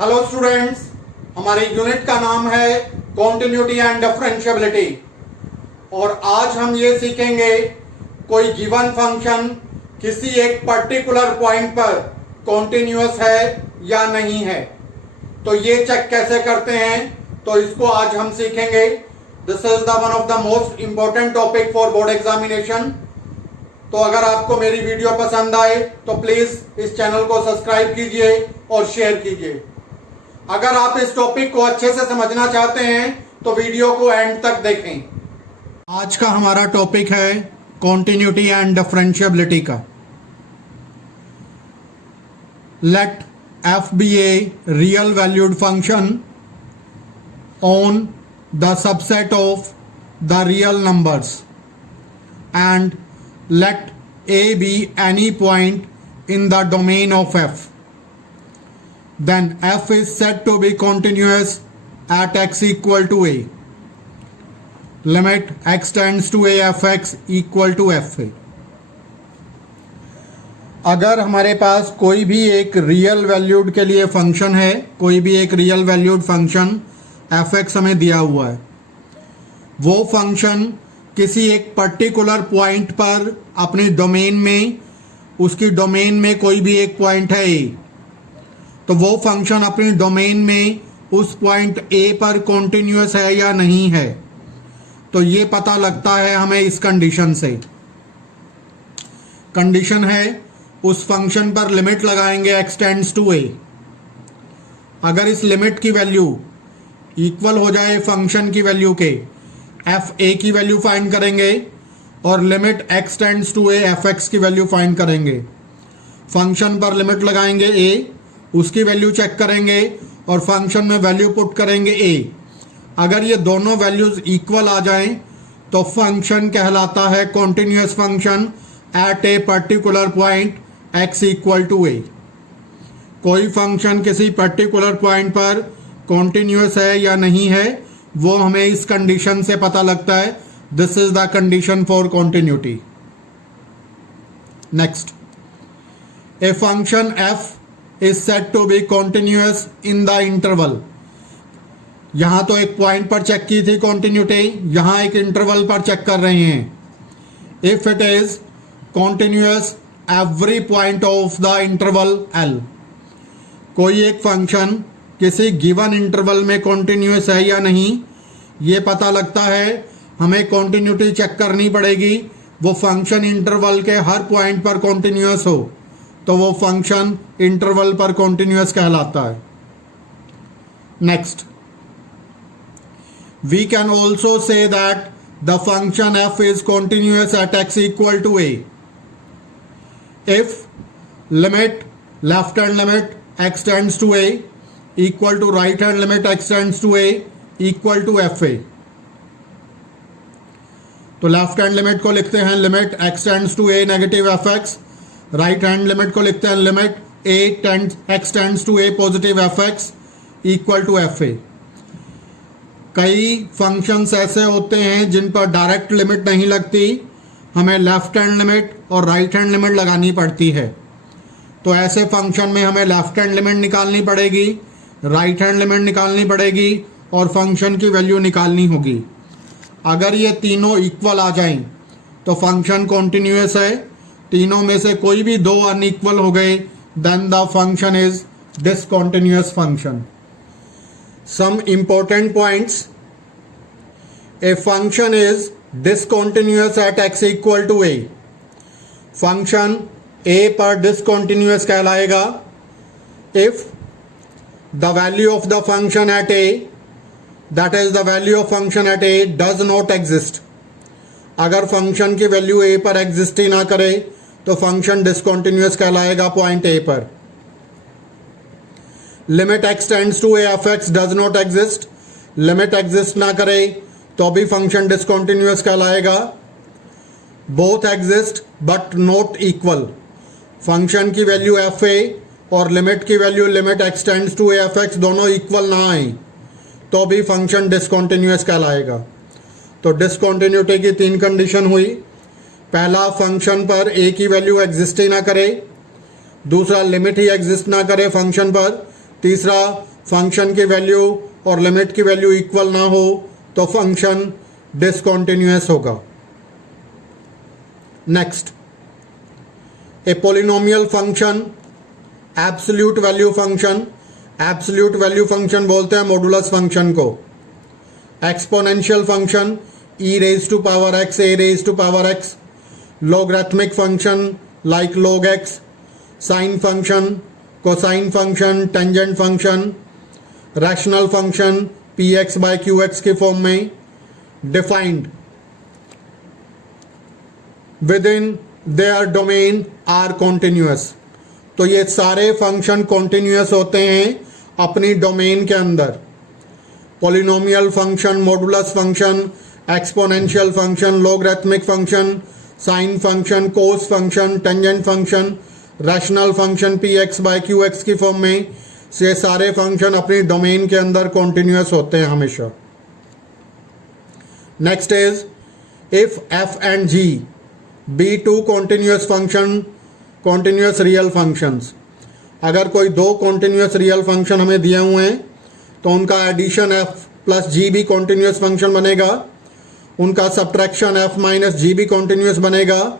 Hello students, हमारे unit का नाम है कॉन्टिन्यूटी एंड डिफरेंशिएबिलिटी और आज हम ये सीखेंगे कोई गिवन फंक्शन किसी एक पर्टिकुलर पॉइंट पर कॉन्टिन्यूअस है या नहीं है। तो ये चेक कैसे करते हैं, तो इसको आज हम सीखेंगे। This is the one of the most important topic for board examination. तो अगर आपको मेरी वीडियो पसंद आए तो प्लीज इस चैनल को सब्सक्राइब कीजिए और शेयर कीजिए। अगर आप इस टॉपिक को अच्छे से समझना चाहते हैं तो वीडियो को एंड तक देखें। आज का हमारा टॉपिक है कॉन्टिन्यूटी एंड डिफरेंशिएबिलिटी का। Let f be a real valued function on the subset of the real numbers and let a be any point in the domain of f. Then f is said to be continuous at x equal to a. Limit x tends to a fx equal to fa. अगर हमारे पास कोई भी एक real valued के लिए function है, कोई भी एक रियल वैल्यूड फंक्शन f(x) हमें दिया हुआ है, वो फंक्शन किसी एक पर्टिकुलर पॉइंट पर अपने डोमेन में, उसकी डोमेन में कोई भी एक पॉइंट है a, तो वो फंक्शन अपने डोमेन में उस पॉइंट a पर कॉन्टिन्यूअस है या नहीं है। तो ये पता लगता है हमें इस कंडीशन से। कंडीशन है उस फंक्शन पर लिमिट लगाएंगे x टेंड्स टू a। अगर इस लिमिट की वैल्यू इक्वल हो जाए फंक्शन की वैल्यू के, f a की वैल्यू फाइंड करेंगे और limit x tends to a fx की वैल्यू फाइंड करेंगे। फंक्शन पर लिमिट लगाएंगे a, उसकी वैल्यू चेक करेंगे और फंक्शन में वैल्यू पुट करेंगे a। अगर ये दोनों वैल्यूज इक्वल आ जाएं तो फंक्शन कहलाता है continuous function at a particular point x equal to a। कोई फंक्शन किसी पर्टिकुलर पॉइंट पर कॉन्टिन्यूअस है या नहीं है, वो हमें इस कंडीशन से पता लगता है। This is the condition for continuity. Next, a function f is said to be continuous in the interval. यहां तो एक पॉइंट पर चेक की थी कॉन्टिन्यूटी, यहां एक इंटरवल पर चेक कर रहे हैं। If it is continuous every point of the interval L। कोई एक फंक्शन किसी गिवन इंटरवल में कॉन्टिन्यूअस है या नहीं, ये पता लगता है हमें कॉन्टिन्यूटी चेक करनी पड़ेगी। वो फंक्शन इंटरवल के हर पॉइंट पर कॉन्टिन्यूअस हो तो वो फंक्शन इंटरवल पर कॉन्टिन्यूअस कहलाता है। Next, we can also say that the function f is continuous at x equal to a if limit left hand limit x tends to a equal to right hand limit x tends to a equal to fa। तो left hand limit को लिखते हैं limit x tends to a negative fx, right hand limit को लिखते हैं limit x tends to a positive fx equal to fa। कई functions ऐसे होते हैं जिन पर डायरेक्ट लिमिट नहीं लगती, हमें लेफ्ट हैंड लिमिट और राइट हैंड लिमिट लगानी पड़ती है। तो ऐसे फंक्शन में हमें लेफ्ट हैंड लिमिट निकालनी पड़ेगी, राइट हैंड लिमिट निकालनी पड़ेगी और फंक्शन की वैल्यू निकालनी होगी। अगर ये तीनों इक्वल आ जाएं तो फंक्शन कॉन्टिन्यूअस है। तीनों में से कोई भी दो अनइक्वल हो गए then the function is discontinuous function. Some important points: a function is discontinuous at x equal to a। Function a पर discontinuous कहलाएगा if the value of the function at a, that is the value of function at a does not exist। अगर function की value a पर exist ही ना करे तो function discontinuous कहलाएगा पॉइंट a पर। Limit x tends to a fx does not exist, limit exist ना करे तो भी फंक्शन डिसकंटिन्यूअस कहलाएगा। Both exist but not equal, function की वैल्यू fa और लिमिट की value limit x tends to a fx दोनों इक्वल ना आए तो भी फंक्शन डिसकंटिन्यूअस कहलाएगा। तो डिसकंटिन्यूटी की तीन कंडीशन हुई। पहला, फंक्शन पर a की वैल्यू एग्जिस्ट ही ना करे, दूसरा लिमिट ही एग्जिस्ट ना करे फंक्शन पर, तीसरा फंक्शन की वैल्यू और लिमिट की वैल्यू इक्वल ना हो तो फंक्शन डिसकंटिन्यूअस होगा। Next, a polynomial function, absolute value function. Absolute value function बोलते हैं मॉडुलस फंक्शन को। Exponential function e raise to power x, a raise to power x, logarithmic function like log x, sine function, cosine function, tangent function, rational function px by qx के form में, defined within their domain are continuous। तो ये सारे function continuous होते हैं अपनी domain के अंदर। Polynomial function, modulus function, exponential function, logarithmic function, sine function, cos function, tangent function, rational function P X by Q X की फॉर्म में, ये सारे फंक्शन अपनी डोमेन के अंदर कॉन्टिन्यूअस होते हैं हमेशा। Next is if f and g be two continuous function, continuous real functions. अगर कोई दो कॉन्टिन्यूअस रियल फंक्शन हमें दिए हुए हैं तो उनका एडिशन एफ प्लस जी भी कॉन्टिन्यूअस फंक्शन बनेगा, उनका सब्ट्रैक्शन एफ माइनस जी भी कॉन्टिन्यूअस बनेगा,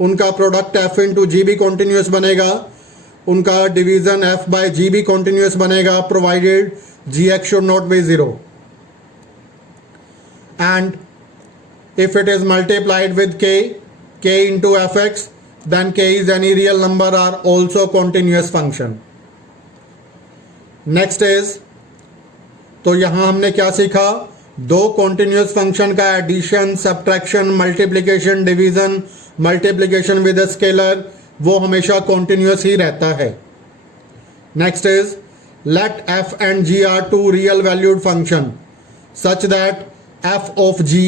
उनका प्रोडक्ट एफ इंटू जी भी कॉन्टिन्यूअस बनेगा, उनका डिवीजन एफ बाय जी भी कॉन्टिन्यूअस बनेगा, provided G X should not be zero. And if it is multiplied with K into F X, then k is any real number are also continuous function। next is, तो यहां हमने क्या सीखा, दो continuous function का addition, subtraction, multiplication, division, multiplication with a scalar वो हमेशा continuous ही रहता है। next is, let f and g are two real valued function such that f of g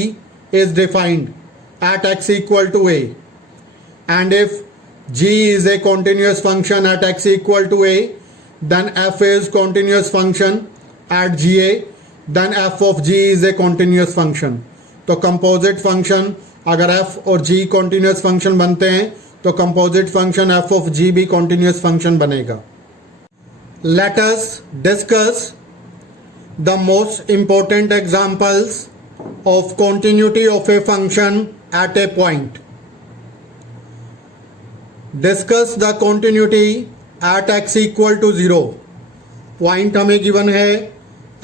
is defined at x equal to a, and if g is a continuous function at x equal to a, then f is continuous function at ga, then f of g is a continuous function। तो composite function अगर f और g continuous function बनते हैं तो composite function f of g भी continuous function बनेगा। Let us discuss the most important examples of continuity of a function at a point। Discuss the continuity at x equal to zero. Point हमें given है,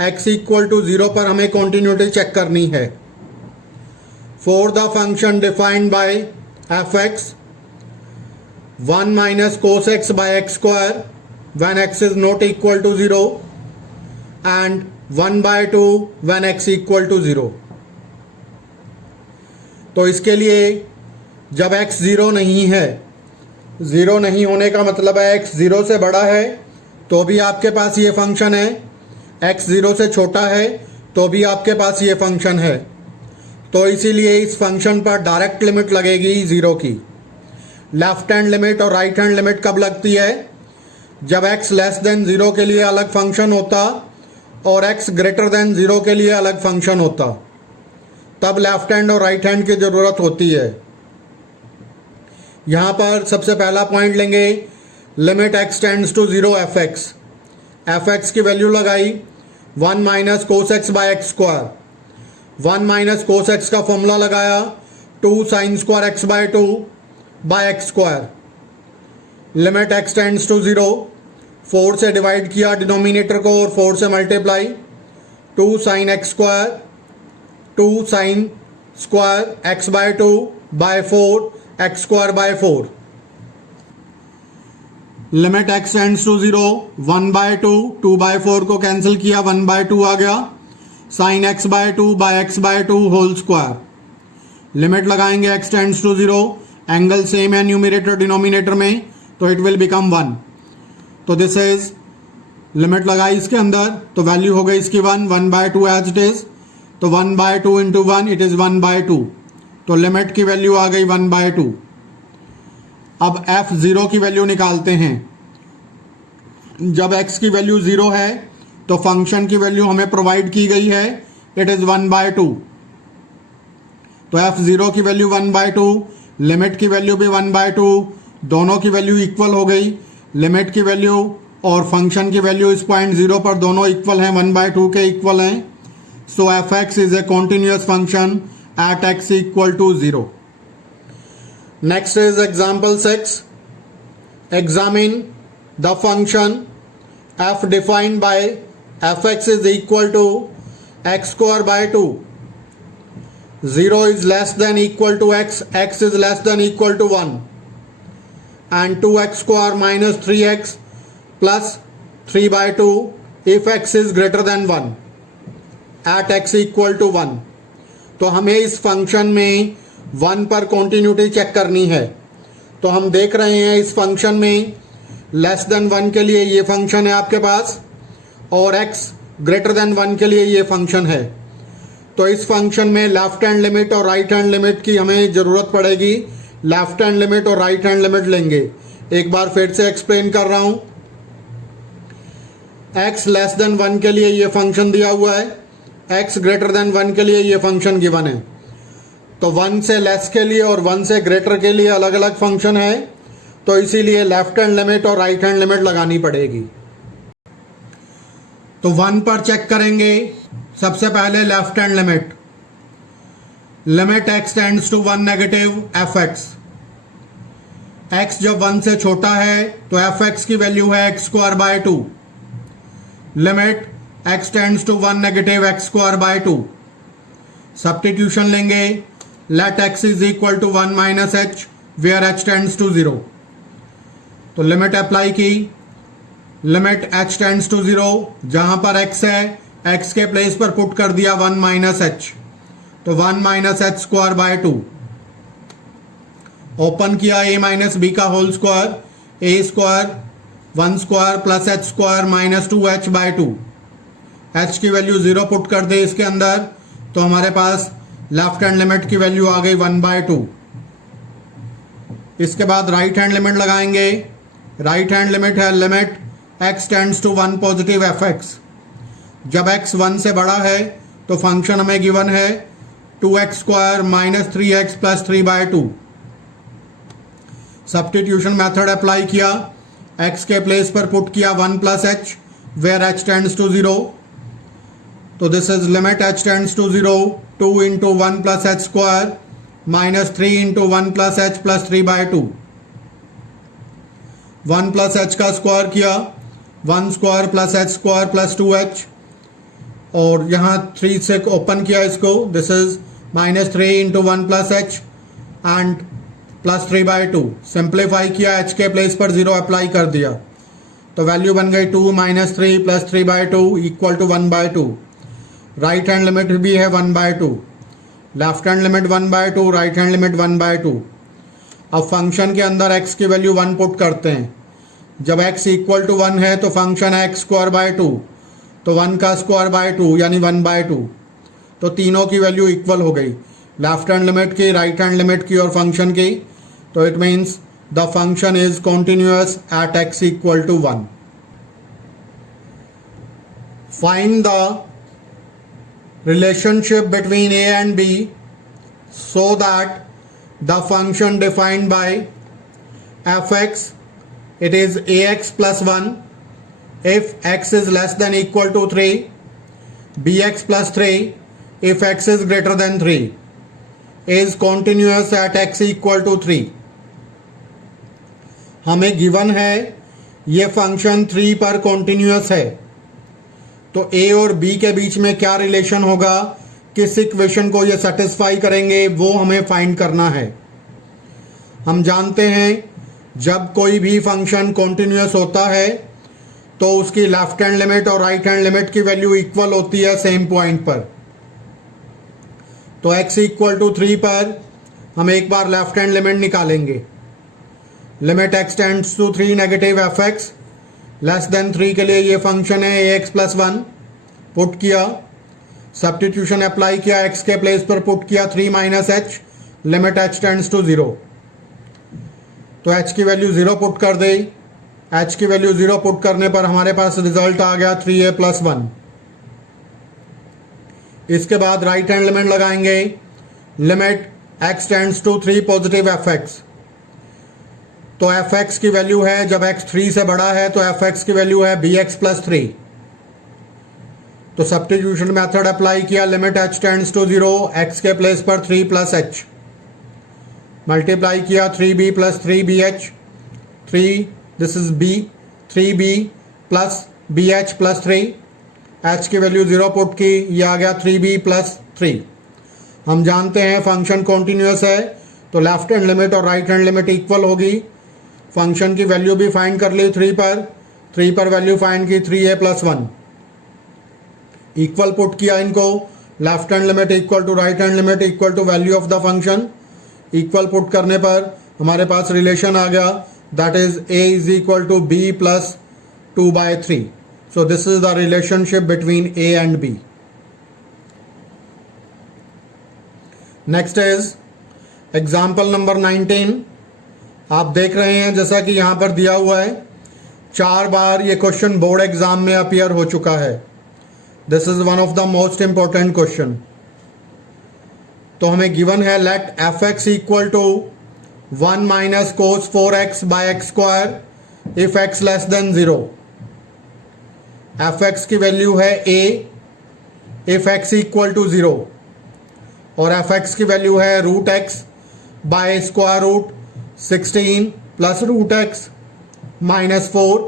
x equal to zero पर हमें continuity check करनी है। For the function defined by f x, 1 minus cos x by x square when x is not equal to zero, and 1/2 when x equal to zero. तो इसके लिए जब x zero नहीं है, जीरो नहीं होने का मतलब है एक्स जीरो से बड़ा है तो भी आपके पास ये फंक्शन है, एक्स जीरो से छोटा है तो भी आपके पास ये फंक्शन है। तो इसीलिए इस फंक्शन पर डायरेक्ट लिमिट लगेगी जीरो की। लेफ्ट हैंड लिमिट और राइट हैंड लिमिट कब लगती है, जब एक्स लेस देन जीरो के लिए अलग फंक्शन होता और एक्स ग्रेटर देन जीरो के लिए अलग फंक्शन होता, तब लेफ्ट हैंड और राइट हैंड की जरूरत होती है। यहां पर सबसे पहला पॉइंट लेंगे, limit x tends to zero f x. F x की वैल्यू लगाई 1 minus cos x by x square. 1 minus cos x का फॉर्मूला लगाया 2 sine square x by 2 by x square. Limit x tends to zero, 4 से divide किया denominator को और 4 से multiply, 2 sine x square, 2 sine square x by 2 by 4 x square by 4। Limit x tends to zero, 1/2, 2/4 को cancel किया, 1/2 आ गया, sine X by 2 by X by 2 whole square. Limit लगाएंगे X tends to zero, angle same है numerator denominator में तो it will become 1। तो this is limit लगाई इसके अंदर तो वैल्यू हो गई इसकी 1/2 एज इट इज, तो 1/2 इंटू 1 इट इज 1/2। तो लिमिट की वैल्यू आ गई 1/2। अब f जीरो की वैल्यू निकालते हैं। जब x की वैल्यू जीरो है तो फंक्शन की वैल्यू हमें प्रोवाइड की गई है, इट इज 1/2। तो f जीरो की वैल्यू 1/2, लिमिट की वैल्यू भी 1/2, दोनों की वैल्यू इक्वल हो गई। लिमिट की वैल्यू और फंक्शन की वैल्यू इस पॉइंट 0 पर दोनों इक्वल हैं, 1/2 के इक्वल हैं. So F x is a continuous function at x equal to 0. Next is example 6. Examine the function f defined by fx is equal to x square by 2. 0 is less than equal to x, x is less than equal to 1, and 2x square minus 3x plus 3 by 2 if x is greater than 1 at x equal to 1. तो हमें इस function में 1 पर continuity check करनी है. तो हम देख रहे हैं इस फंक्शन में लेस देन 1 के लिए ये फंक्शन है आपके पास और x ग्रेटर देन 1 के लिए ये फंक्शन है. तो इस फंक्शन में लेफ्ट हैंड लिमिट और राइट हैंड लिमिट की हमें ज़रूरत पड़ेगी. लेफ्ट हैंड लिमिट और राइट हैंड लिमिट लेंगे. एक बार फिर से एक्सप्लेन कर रहा हूँ. x लेस देन 1 के लिए ये फंक्शन दिया हुआ है, x ग्रेटर देन 1 के लिए ये फंक्शन गिवन है. तो 1 से लेस के लिए और 1 से ग्रेटर के लिए अलग अलग फंक्शन है. तो इसीलिए लेफ्ट हैंड लिमिट और राइट हैंड लिमिट लगानी पड़ेगी. तो 1 पर चेक करेंगे. सबसे पहले left hand limit. Limit x tends to 1 negative F X. x जब 1 से छोटा है तो एफ एक्स की वैल्यू है x square by 2. Limit x tends to 1 negative x square by 2. Substitution लेंगे. Let x is equal to 1 minus H where h tends to 0. तो limit apply की. लिमिट h टेंड्स टू 0, जहां पर x है x के place पर put कर दिया 1 माइनस एच. तो 1 minus H square by 2. Open किया a माइनस बी का whole square. A square 1 square plus H square minus 2h by 2. h की वैल्यू 0 पुट कर दे इसके अंदर. तो हमारे पास लेफ्ट हैंड लिमिट की वैल्यू आ गई 1/2. इसके बाद राइट हैंड लिमिट लगाएंगे. राइट हैंड लिमिट है limit x tends to 1 positive F X. जब x 1 से बड़ा है तो फंक्शन हमें गिवन है 2x square minus 3x plus 3/2. Substitution method apply किया. x के प्लेस पर पुट किया 1 plus h where h tends to 0. तो this is limit h tends to 0 2 into 1 plus H square minus 3 into 1 plus h plus 3/2. 1 plus h का square किया. 1 square plus H square plus 2h और यहाँ 3 से open किया इसको. This is minus 3 into 1 plus H and plus 3/2. Simplify किया. h के place पर 0 अप्लाई कर दिया. तो वैल्यू बन गई 2 minus 3 plus 3/2 equal to 1/2. Right hand limit भी है 1/2. Left hand limit 1/2, right hand limit 1/2. अब फंक्शन के अंदर x की वैल्यू 1 पुट करते हैं. जब x इक्वल टू 1 है तो फंक्शन है x स्क्वायर बाय 2. तो 1 का स्क्वायर बाय 2 यानी 1/2. तो तीनों की वैल्यू इक्वल हो गई, लेफ्ट हैंड लिमिट की, राइट हैंड लिमिट की और फंक्शन की. तो it means the function is continuous at x equal to 1. Find the relationship between a and b so that the function defined by fx it is ax plus 1 if x is less than equal to 3, bx plus 3 if x is greater than 3 is continuous at x equal to 3. हमें given है ये function 3 पर continuous है. तो a और b के बीच में क्या रिलेशन होगा, किस इक्वेशन को ये सेटिस्फाई करेंगे, वो हमें फाइंड करना है. हम जानते हैं जब कोई भी फंक्शन कॉन्टिन्यूअस होता है तो उसकी लेफ्ट हैंड लिमिट और राइट हैंड लिमिट की वैल्यू इक्वल होती है सेम पॉइंट पर. तो x इक्वल टू 3 पर हम एक बार लेफ्ट हैंड लिमिट निकालेंगे. Limit x tends to 3 negative F x. Less than 3 के लिए ये फंक्शन है ax प्लस 1. पुट किया. सब्स्टिट्यूशन अप्लाई किया. x के प्लेस पर पुट किया 3 minus h. Limit h tends to 0. तो h की वैल्यू 0 पुट कर दी. h की वैल्यू 0 पुट करने पर हमारे पास रिजल्ट आ गया 3a प्लस 1. इसके बाद राइट हैंड लिमिट लगाएंगे. Limit x tends to 3 positive F x. तो एफ एक्स की वैल्यू है, जब एक्स 3 से बड़ा है तो एफ एक्स की वैल्यू है बी एक्स प्लस 3। तो सब्स्टिट्यूशन मेथड अप्लाई किया, limit h tends to 0, x के प्लेस पर 3 प्लस एच, मल्टीप्लाई किया 3b plus 3bh, 3 this is b, 3b plus bh plus 3, h की वैल्यू 0 पुट की, ये आ गया 3b प्लस 3। हम जानते हैं फंक्शन कॉन्टिन्यूअस है तो लेफ्ट हैंड लिमिट और राइट हैंड लिमिट इक्वल होगी। फंक्शन की वैल्यू भी फाइंड कर ली 3 पर वैल्यू फाइंड की 3a प्लस 1, इक्वल पुट किया इनको, left hand limit equal to right hand limit equal to value of the function, equal put करने पर हमारे पास रिलेशन आ गया, that is a is equal to b plus 2/3। So this is the relationship between a and b। Next is example number 19। आप देख रहे हैं जैसा कि यहां पर दिया हुआ है, 4 बार ये क्वेश्चन बोर्ड एग्जाम में अपीयर हो चुका है। This is one of the most important question. तो हमें गिवन है let f x equal to 1 minus cos 4x by x square if x less than 0। F x की वैल्यू है a if x equal to 0 और f x की value है root x by square root 16 plus root x minus 4,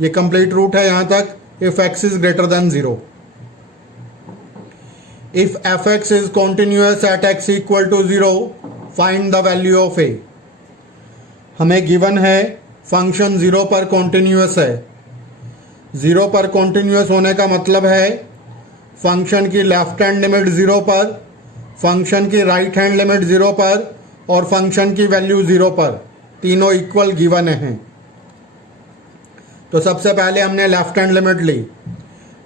ये complete root है यहां तक, if x is greater than 0। If f x is continuous at x equal to 0 find the value of a। हमें given है function 0 पर continuous है। 0 पर continuous होने का मतलब है फंक्शन की लेफ्ट हैंड लिमिट 0 पर, फंक्शन की राइट हैंड लिमिट 0 पर और फंक्शन की वैल्यू 0 पर, तीनों इक्वल गिवन हैं। तो सबसे पहले हमने लेफ्ट हैंड लिमिट ली,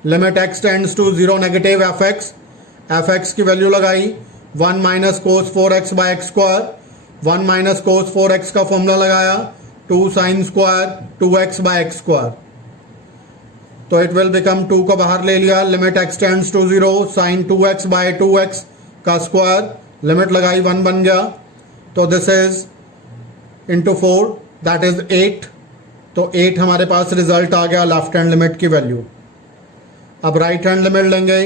limit x tends to 0 negative F x की वैल्यू लगाई 1 minus cos 4x by x square, 1 minus cos 4x का फॉर्मूला लगाया 2 sine square 2x by x square. तो इट विल बिकम 2 को बाहर ले लिया, limit x tends to 0 sine 2x by 2x का स्क्वायर, लिमिट लगाई 1 बन गया। तो this is into 4 that is 8। तो 8 हमारे पास रिजल्ट आ गया लेफ्ट हैंड लिमिट की वैल्यू। अब राइट हैंड लिमिट लेंगे,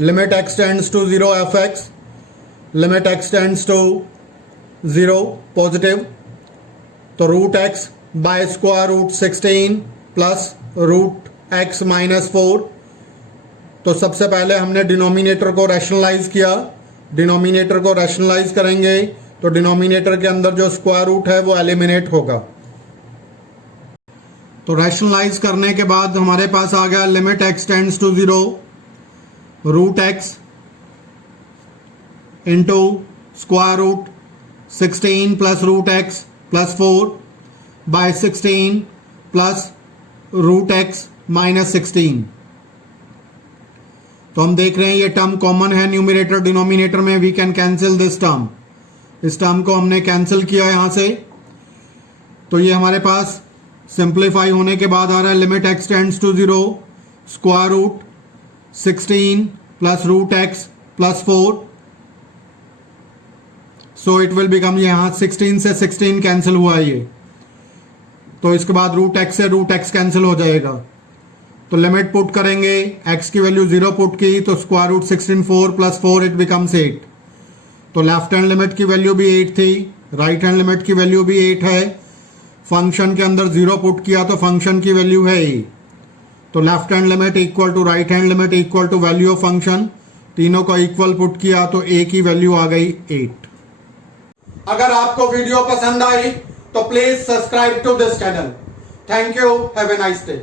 limit x tends to 0 F X, limit x tends to 0 positive, तो root x by square root 16 plus root x minus 4। तो सबसे पहले हमने डिनोमिनेटर को रैशनलाइज किया, डिनोमिनेटर को रैशनलाइज करेंगे तो डिनोमिनेटर के अंदर जो स्क्वायर रूट है वो एलिमिनेट होगा। तो रैशनलाइज करने के बाद हमारे पास आ गया limit x tends to 0 root x into square root 16 plus root x plus 4 by 16 plus root x minus 16। तो हम देख रहे हैं ये टर्म कॉमन है न्यूमरेटर डिनोमिनेटर में, we can cancel this term. इस टर्म को हमने कैंसिल किया यहां से, तो ये हमारे पास सिंप्लीफाई होने के बाद आ रहा है limit x tends to 0 square root 16 plus root x plus 4। So it will become, यहां 16 से 16 कैंसिल हुआ है ये, तो इसके बाद रूट एक्स से रूट एक्स कैंसिल हो जाएगा। तो लिमिट पुट करेंगे, x की वैल्यू 0 पुट की तो square root 16 4 plus 4 it becomes 8। तो लेफ्ट हैंड लिमिट की वैल्यू भी 8 थी, राइट हैंड लिमिट की वैल्यू भी 8 है। फंक्शन के अंदर 0 पुट किया तो फंक्शन की वैल्यू है a। तो left hand limit equal to right hand limit equal to value of function, तीनों को इक्वल पुट किया तो a की वैल्यू आ गई 8। अगर आपको वीडियो पसंद आई तो please subscribe to this channel. Thank you, have a nice day.